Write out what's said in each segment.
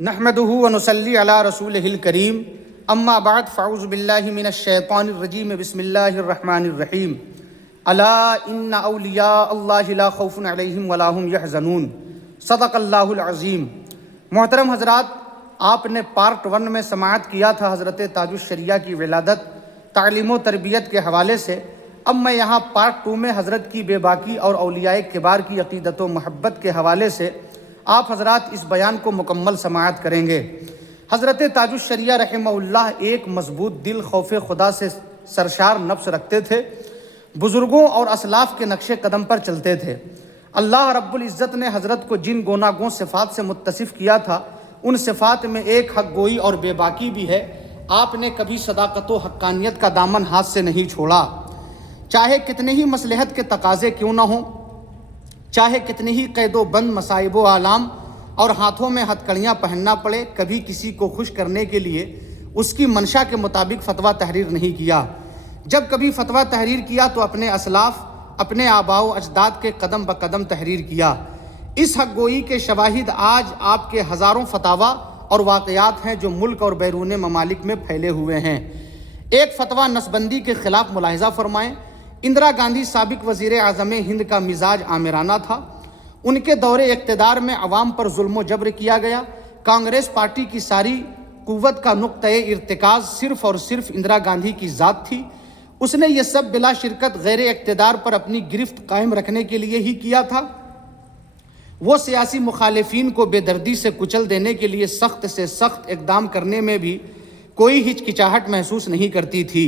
نحمده ونصلي على رسوله الكريم اما بعد فاعوذ بالله من الشيطان الرجيم بسم الله الرحمن الرحيم الا ان اولیاء اللہ لا خوف علیہم ولا هم يحزنون صدق اللہ العظیم۔ محترم حضرات، آپ نے پارٹ 1 میں سماعت کیا تھا حضرت تاج الشریعہ کی ولادت، تعلیم و تربیت کے حوالے سے۔ اب میں یہاں پارٹ 2 میں حضرت کی بے باکی اور اولیاء کبار کی عقیدت و محبت کے حوالے سے آپ حضرات اس بیان کو مکمل سماعت کریں گے۔ حضرت تاج الشریعہ رحمہ اللہ ایک مضبوط دل، خوف خدا سے سرشار نفس رکھتے تھے، بزرگوں اور اسلاف کے نقش قدم پر چلتے تھے۔ اللہ رب العزت نے حضرت کو جن گوناگون صفات سے متصف کیا تھا، ان صفات میں ایک حق گوئی اور بے باکی بھی ہے۔ آپ نے کبھی صداقت و حقانیت کا دامن ہاتھ سے نہیں چھوڑا، چاہے کتنے ہی مصلحت کے تقاضے کیوں نہ ہوں، چاہے کتنے ہی قید و بند مصائب و آلام اور ہاتھوں میں ہتھ کڑیاں پہننا پڑے، کبھی کسی کو خوش کرنے کے لیے اس کی منشا کے مطابق فتویٰ تحریر نہیں کیا۔ جب کبھی فتویٰ تحریر کیا تو اپنے اسلاف، اپنے آباء و اجداد کے قدم بقدم تحریر کیا۔ اس حق گوئی کے شواہد آج آپ کے ہزاروں فتاویٰ اور واقعات ہیں جو ملک اور بیرون ممالک میں پھیلے ہوئے ہیں۔ ایک فتویٰ نسبندی کے خلاف ملاحظہ فرمائیں۔ اندرا گاندھی سابق وزیر اعظم ہند کا مزاج آمرانہ تھا۔ ان کے دور اقتدار میں عوام پر ظلم و جبر کیا گیا۔ کانگریس پارٹی کی ساری قوت کا نقطۂ ارتکاز صرف اور صرف اندرا گاندھی کی ذات تھی۔ اس نے یہ سب بلا شرکت غیر اقتدار پر اپنی گرفت قائم رکھنے کے لیے ہی کیا تھا۔ وہ سیاسی مخالفین کو بے دردی سے کچل دینے کے لیے سخت سے سخت اقدام کرنے میں بھی کوئی ہچکچاہٹ محسوس نہیں کرتی تھی۔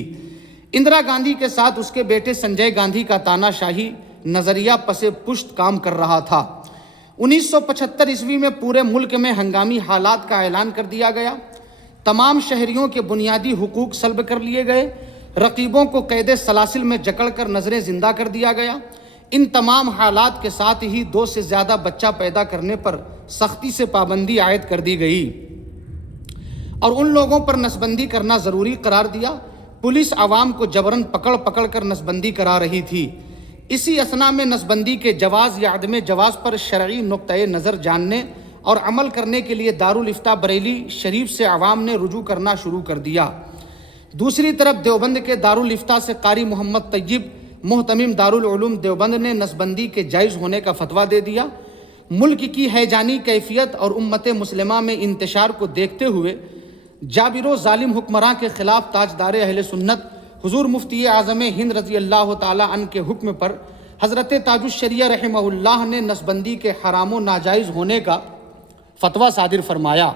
اندرا گاندھی کے ساتھ اس کے بیٹے سنجے گاندھی کا تانا شاہی نظریہ پس پشت کام کر رہا تھا۔ 1975 عیسوی میں پورے ملک میں ہنگامی حالات کا اعلان کر دیا گیا۔ تمام شہریوں کے بنیادی حقوق سلب کر لیے گئے، رقیبوں کو قید سلاسل میں جکڑ کر نظریں زندہ کر دیا گیا۔ ان تمام حالات کے ساتھ ہی 2 سے زیادہ بچہ پیدا کرنے پر سختی سے پابندی عائد کر دی گئی اور ان لوگوں پر نسبندی کرنا ضروری قرار دیا۔ پولیس عوام کو جبراً پکڑ کر نسبندی کرا رہی تھی۔ اسی اثنا میں نسبندی کے جواز یا عدم جواز پر شرعی نقطۂ نظر جاننے اور عمل کرنے کے لیے دارالافتاء بریلی شریف سے عوام نے رجوع کرنا شروع کر دیا۔ دوسری طرف دیوبند کے دارالافتاء سے قاری محمد طیب، محتمم دارالعلوم دیوبند نے نسبندی کے جائز ہونے کا فتویٰ دے دیا۔ ملک کی ہیجانی کیفیت اور امت مسلمہ میں انتشار کو دیکھتے ہوئے جابر و ظالم حکمراں کے خلاف تاجدار اہل سنت حضور مفتی اعظم ہند رضی اللہ تعالی عنہ کے حکم پر حضرت تاج الشریعہ رحمہ اللہ نے نسبندی کے حرام و ناجائز ہونے کا فتویٰ صادر فرمایا۔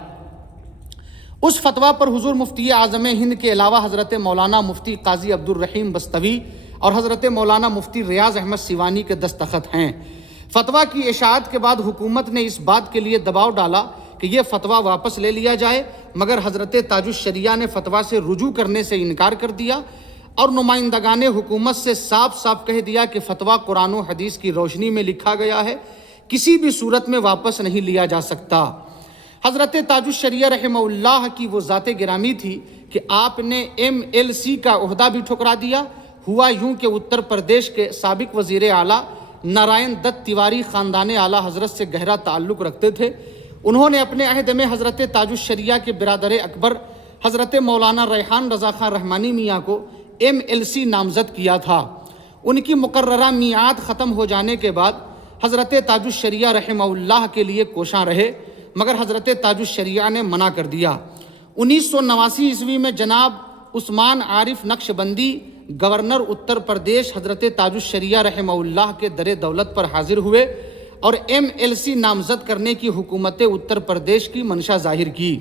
اس فتویٰ پر حضور مفتی اعظم ہند کے علاوہ حضرت مولانا مفتی قاضی عبدالرحیم بستوی اور حضرت مولانا مفتی ریاض احمد سیوانی کے دستخط ہیں۔ فتویٰ کی اشاعت کے بعد حکومت نے اس بات کے لیے دباؤ ڈالا کہ یہ فتویٰ واپس لے لیا جائے، مگر حضرت تاج الشریعہ نے فتویٰ سے رجوع کرنے سے انکار کر دیا اور نمائندگان حکومت سے صاف کہہ دیا کہ فتویٰ قرآن و حدیث کی روشنی میں لکھا گیا ہے، کسی بھی صورت میں واپس نہیں لیا جا سکتا۔ حضرت تاج الشریعہ رحمہ اللہ کی وہ ذات گرامی تھی کہ آپ نے MLC کا عہدہ بھی ٹھکرا دیا۔ ہوا یوں کہ اتر پردیش کے سابق وزیر اعلیٰ نارائن دت تیواری خاندان اعلیٰ حضرت سے گہرا تعلق رکھتے تھے۔ انہوں نے اپنے عہد میں حضرت تاج الشریعہ کے برادر اکبر حضرت مولانا ریحان رضا خان رحمانی میاں کو MLC نامزد کیا تھا۔ ان کی مقررہ میعاد ختم ہو جانے کے بعد حضرت تاج الشریعہ رحمہ اللہ کے لیے کوشاں رہے، مگر حضرت تاج الشریعہ نے منع کر دیا۔ 1989 عیسوی میں جناب عثمان عارف نقشبندی گورنر اتر پردیش حضرت تاج الشریعہ رحمہ اللہ کے در دولت پر حاضر ہوئے اور MLC نامزد کرنے کی حکومت اتر پردیش کی منشا ظاہر کی،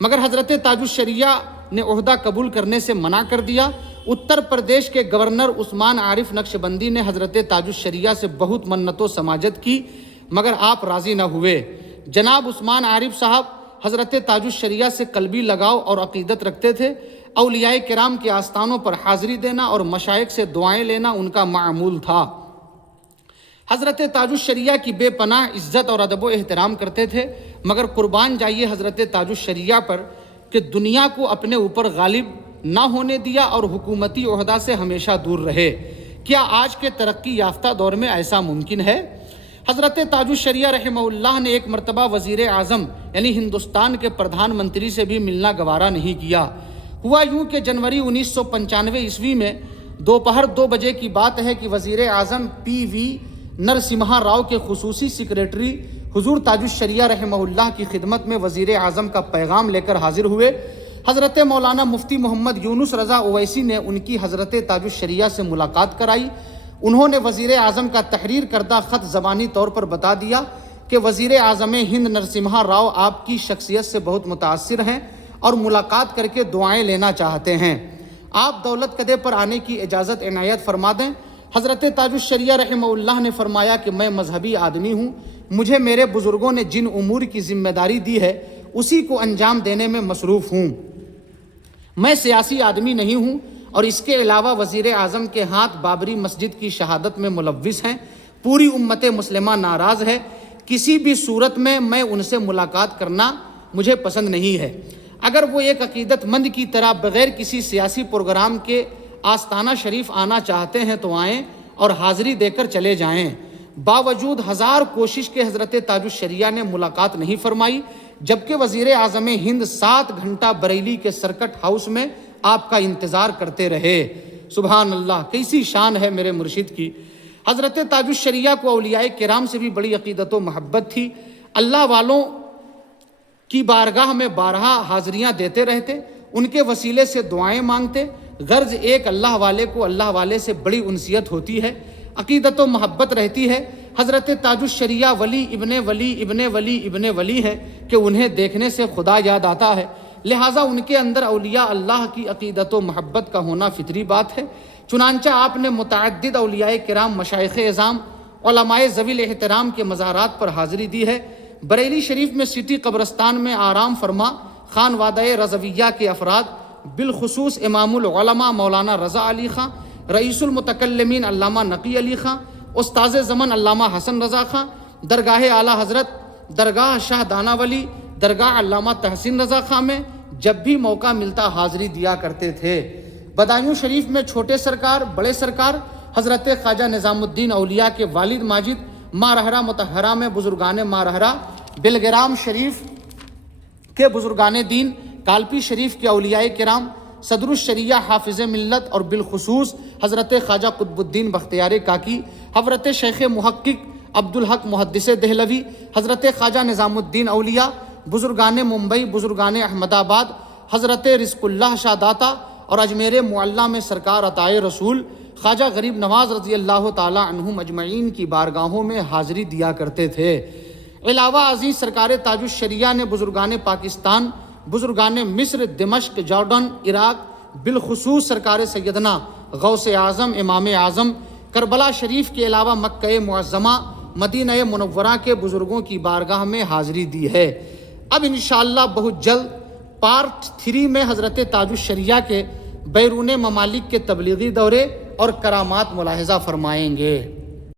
مگر حضرت تاج الشریعہ نے عہدہ قبول کرنے سے منع کر دیا۔ اتر پردیش کے گورنر عثمان عارف نقشبندی نے حضرت تاج الشریعہ سے بہت منت و سماجت کی، مگر آپ راضی نہ ہوئے۔ جناب عثمان عارف صاحب حضرت تاج الشریعہ سے قلبی لگاؤ اور عقیدت رکھتے تھے۔ اولیاء کرام کے آستانوں پر حاضری دینا اور مشائخ سے دعائیں لینا ان کا معمول تھا۔ حضرت تاج الشریعہ کی بے پناہ عزت اور ادب و احترام کرتے تھے، مگر قربان جائیے حضرت تاج الشریعہ پر کہ دنیا کو اپنے اوپر غالب نہ ہونے دیا اور حکومتی عہدہ سے ہمیشہ دور رہے۔ کیا آج کے ترقی یافتہ دور میں ایسا ممکن ہے؟ حضرت تاج الشریعہ رحمہ اللہ نے ایک مرتبہ وزیر اعظم یعنی ہندوستان کے پردھان منتری سے بھی ملنا گوارا نہیں کیا۔ ہوا یوں کہ جنوری 1995 عیسوی میں دوپہر 2 بجے کی بات ہے کہ وزیر اعظم پی وی نرسمہا راؤ کے خصوصی سیکریٹری حضور تاج الشریعہ رحمہ اللہ کی خدمت میں وزیر اعظم کا پیغام لے کر حاضر ہوئے۔ حضرت مولانا مفتی محمد یونس رضا اویسی نے ان کی حضرت تاج الشریعہ سے ملاقات کرائی۔ انہوں نے وزیر اعظم کا تحریر کردہ خط زبانی طور پر بتا دیا کہ وزیر اعظم ہند نرسمہا راؤ آپ کی شخصیت سے بہت متاثر ہیں اور ملاقات کر کے دعائیں لینا چاہتے ہیں۔ آپ دولت کدے پر آنے کی اجازت عنایت فرما دیں۔ حضرت تاج الشریعہ رحمہ اللہ نے فرمایا کہ میں مذہبی آدمی ہوں، مجھے میرے بزرگوں نے جن امور کی ذمہ داری دی ہے اسی کو انجام دینے میں مصروف ہوں، میں سیاسی آدمی نہیں ہوں، اور اس کے علاوہ وزیر اعظم کے ہاتھ بابری مسجد کی شہادت میں ملوث ہیں۔ پوری امت مسلمہ ناراض ہے، کسی بھی صورت میں ان سے ملاقات کرنا مجھے پسند نہیں ہے۔ اگر وہ ایک عقیدت مند کی طرح بغیر کسی سیاسی پروگرام کے آستانہ شریف آنا چاہتے ہیں تو آئیں اور حاضری دے کر چلے جائیں۔ باوجود ہزار کوشش کے حضرت تاج الشریعہ نے ملاقات نہیں فرمائی، جبکہ وزیر اعظم ہند 7 گھنٹہ بریلی کے سرکٹ ہاؤس میں آپ کا انتظار کرتے رہے۔ سبحان اللہ، کیسی شان ہے میرے مرشد کی۔ حضرت تاج الشریعہ کو اولیاء کرام سے بھی بڑی عقیدت و محبت تھی۔ اللہ والوں کی بارگاہ میں بارہا حاضریاں دیتے رہتے، ان کے وسیلے سے دعائیں مانگتے۔ غرض ایک اللہ والے کو اللہ والے سے بڑی انسیت ہوتی ہے، عقیدت و محبت رہتی ہے۔ حضرت تاج الشریعہ ولی ابن ولی ابن ولی ابن ولی ہے کہ انہیں دیکھنے سے خدا یاد آتا ہے، لہٰذا ان کے اندر اولیاء اللہ کی عقیدت و محبت کا ہونا فطری بات ہے۔ چنانچہ آپ نے متعدد اولیاء کرام، مشائخ اعظام، علماء ذوی الاحترام کے مزارات پر حاضری دی ہے۔ بریلی شریف میں سٹی قبرستان میں آرام فرما خانوادہ رضویہ کے افراد، بالخصوص امام العلماء مولانا رضا علی خاں، رئیس المتکلمین علامہ نقی علی خاں، استاذ زمن علامہ حسن رضا خاں، درگاہ اعلیٰ حضرت درگاہ شاہ دانا ولی، درگاہ علامہ تحسین رضا خاں میں جب بھی موقع ملتا حاضری دیا کرتے تھے۔ بدایوں شریف میں چھوٹے سرکار، بڑے سرکار، حضرت خواجہ نظام الدین اولیاء کے والد ماجد، مارہرہ مطہرہ میں بزرگان مارہرہ، بلگرام شریف کے بزرگان دین، کالپی شریف کے اولیاء کرام، صدر الشریعہ حافظ ملت اور بالخصوص حضرت خواجہ قطب الدین بختیار کاکی، حضرت شیخ محقق عبدالحق محدث دہلوی، حضرت خواجہ نظام الدین اولیاء، بزرگان ممبئی، بزرگان احمد آباد، حضرت رزق اللہ شاہ داتا اور اجمیر معلیٰ میں سرکار عطائے رسول خواجہ غریب نواز رضی اللہ تعالی عنہم اجمعین کی بارگاہوں میں حاضری دیا کرتے تھے۔ علاوہ ازیں سرکار تاج الشریعہ نے بزرگان پاکستان، بزرگان مصر، دمشق، جارڈن، عراق، بالخصوص سرکار سیدنا غوث اعظم امام اعظم، کربلا شریف کے علاوہ مکہ معظمہ، مدینہ منورہ کے بزرگوں کی بارگاہ میں حاضری دی ہے۔ اب انشاءاللہ بہت جلد پارٹ 3 میں حضرت تاج الشریعہ کے بیرون ممالک کے تبلیغی دورے اور کرامات ملاحظہ فرمائیں گے۔